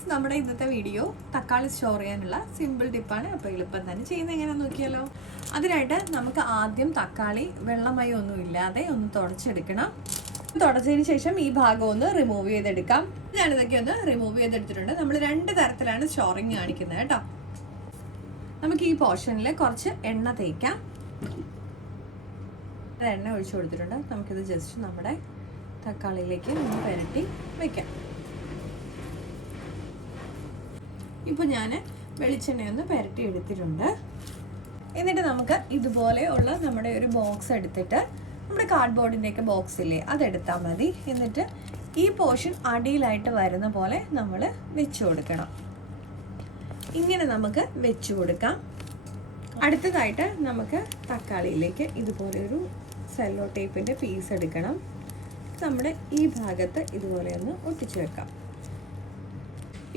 Friends, നമ്മുടെ ഇന്നത്തെ video തക്കാളി സ്റ്റോർ ചെയ്യാനുള്ള സിമ്പിൾ ടിപ്പാണ്. അപ്പോൾ എളുപ്പം തന്നെ ചെയ്യുന്നത് എങ്ങനെയാണെന്ന് നോക്കിയാലോ. അതിനായിട്ട് നമുക്ക് ആദ്യം തക്കാളി വെള്ളമയം ഒന്നും ഇല്ലാതെ ഒന്ന് തുടച്ചെടുക്കണം. തുടച്ചതിന് ശേഷം ഈ ഭാഗം ഒന്ന് റിമൂവ് ചെയ്തെടുക്കാം. ഞാനിതൊക്കെ ഒന്ന് റിമൂവ് ചെയ്തെടുത്തിട്ടുണ്ട്. നമ്മൾ 2 തരത്തിലാണ് സ്റ്റോറിങ് കാണിക്കുന്നത് കേട്ടോ. നമുക്ക് ഈ പോർഷനിൽ കുറച്ച് എണ്ണ തേക്കാം. എണ്ണ ഒഴിച്ചു കൊടുത്തിട്ടുണ്ട്. നമുക്കിത് ജസ്റ്റ് നമ്മുടെ തക്കാളിയിലേക്ക് ഒന്ന് പുരട്ടി വെക്കാം. ഇപ്പോൾ ഞാൻ വെളിച്ചെണ്ണയൊന്ന് പുരട്ടി എടുത്തിട്ടുണ്ട്. എന്നിട്ട് നമുക്ക് ഇതുപോലെ ഉള്ള നമ്മുടെ ഒരു ബോക്സ് എടുത്തിട്ട്, നമ്മുടെ കാർഡ്ബോർഡിൻ്റെയൊക്കെ ബോക്സ് ഇല്ലേ, അതെടുത്താൽ മതി. എന്നിട്ട് ഈ പോർഷൻ അടിയിലായിട്ട് വരുന്ന പോലെ നമ്മൾ വെച്ച് കൊടുക്കണം. ഇങ്ങനെ നമുക്ക് വെച്ച് കൊടുക്കാം. അടുത്തതായിട്ട് നമുക്ക് തക്കാളിയിലേക്ക് ഇതുപോലെ ഒരു സെല്ലോ ടേപ്പിൻ്റെ പീസ് എടുക്കണം. നമ്മുടെ ഈ ഭാഗത്ത് ഇതുപോലെ ഒന്ന് ഒട്ടിച്ചു വെക്കാം.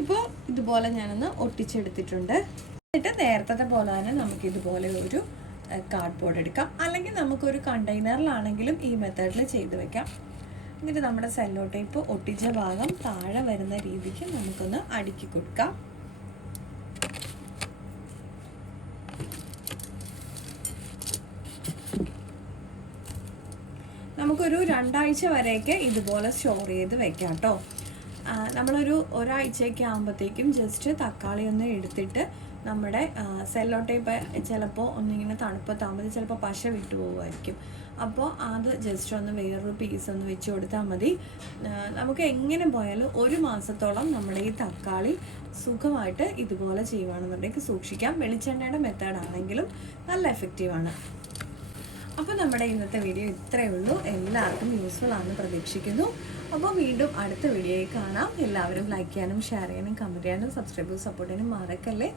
ഇപ്പോൾ ഇതുപോലെ ഞാനൊന്ന് ഒട്ടിച്ചെടുത്തിട്ടുണ്ട്. എന്നിട്ട് നേരത്തെ പോലെ തന്നെ നമുക്ക് ഇതുപോലെ ഒരു കാർഡ്ബോർഡ് എടുക്കാം. അല്ലെങ്കിൽ നമുക്കൊരു കണ്ടെയ്നറിലാണെങ്കിലും ഈ മെത്തേഡിൽ ചെയ്ത് വെക്കാം. എന്നിട്ട് നമ്മുടെ സെല്ലോ ടേപ്പ് ഒട്ടിച്ച ഭാഗം താഴെ വരുന്ന രീതിക്ക് നമുക്കൊന്ന് അടുക്കി കൊടുക്കാം. നമുക്കൊരു 2 ആഴ്ച വരെയൊക്കെ ഇതുപോലെ സ്റ്റോർ ചെയ്ത് വെക്കാം കേട്ടോ. നമ്മളൊരു ഒരാഴ്ചയൊക്കെ ആകുമ്പോഴത്തേക്കും ജസ്റ്റ് തക്കാളി ഒന്ന് എടുത്തിട്ട് നമ്മുടെ സെല്ലോ ടേപ്പ് ചിലപ്പോൾ ഒന്നിങ്ങനെ തണുപ്പത്താകുമ്പോൾ ചിലപ്പോൾ പശ വിട്ടു പോകുമായിരിക്കും. അപ്പോൾ അത് ജസ്റ്റ് ഒന്ന് വേറൊരു പീസ് ഒന്ന് വെച്ച് കൊടുത്താൽ മതി. നമുക്ക് എങ്ങനെ പോയാലും 1 മാസത്തോളം നമ്മുടെ ഈ തക്കാളി സുഖമായിട്ട് ഇതുപോലെ ചെയ്യുവാണെന്നുണ്ടെങ്കിൽ സൂക്ഷിക്കാം. വെളിച്ചെണ്ണയുടെ മെത്തേഡാണെങ്കിലും നല്ല എഫക്റ്റീവാണ്. അപ്പോൾ നമ്മുടെ ഇന്നത്തെ വീഡിയോ ഇത്രയേ ഉള്ളൂ. എല്ലാവർക്കും യൂസ്ഫുൾ ആണെന്ന് പ്രതീക്ഷിക്കുന്നു. അപ്പോൾ വീണ്ടും അടുത്ത വീഡിയോയിൽ കാണാം. എല്ലാവരും ലൈക്ക് ചെയ്യാനും ഷെയർ ചെയ്യാനും കമൻറ്റ് ചെയ്യാനും സബ്സ്ക്രൈബ് സപ്പോർട്ട് ചെയ്യാനും മറക്കല്ലേ.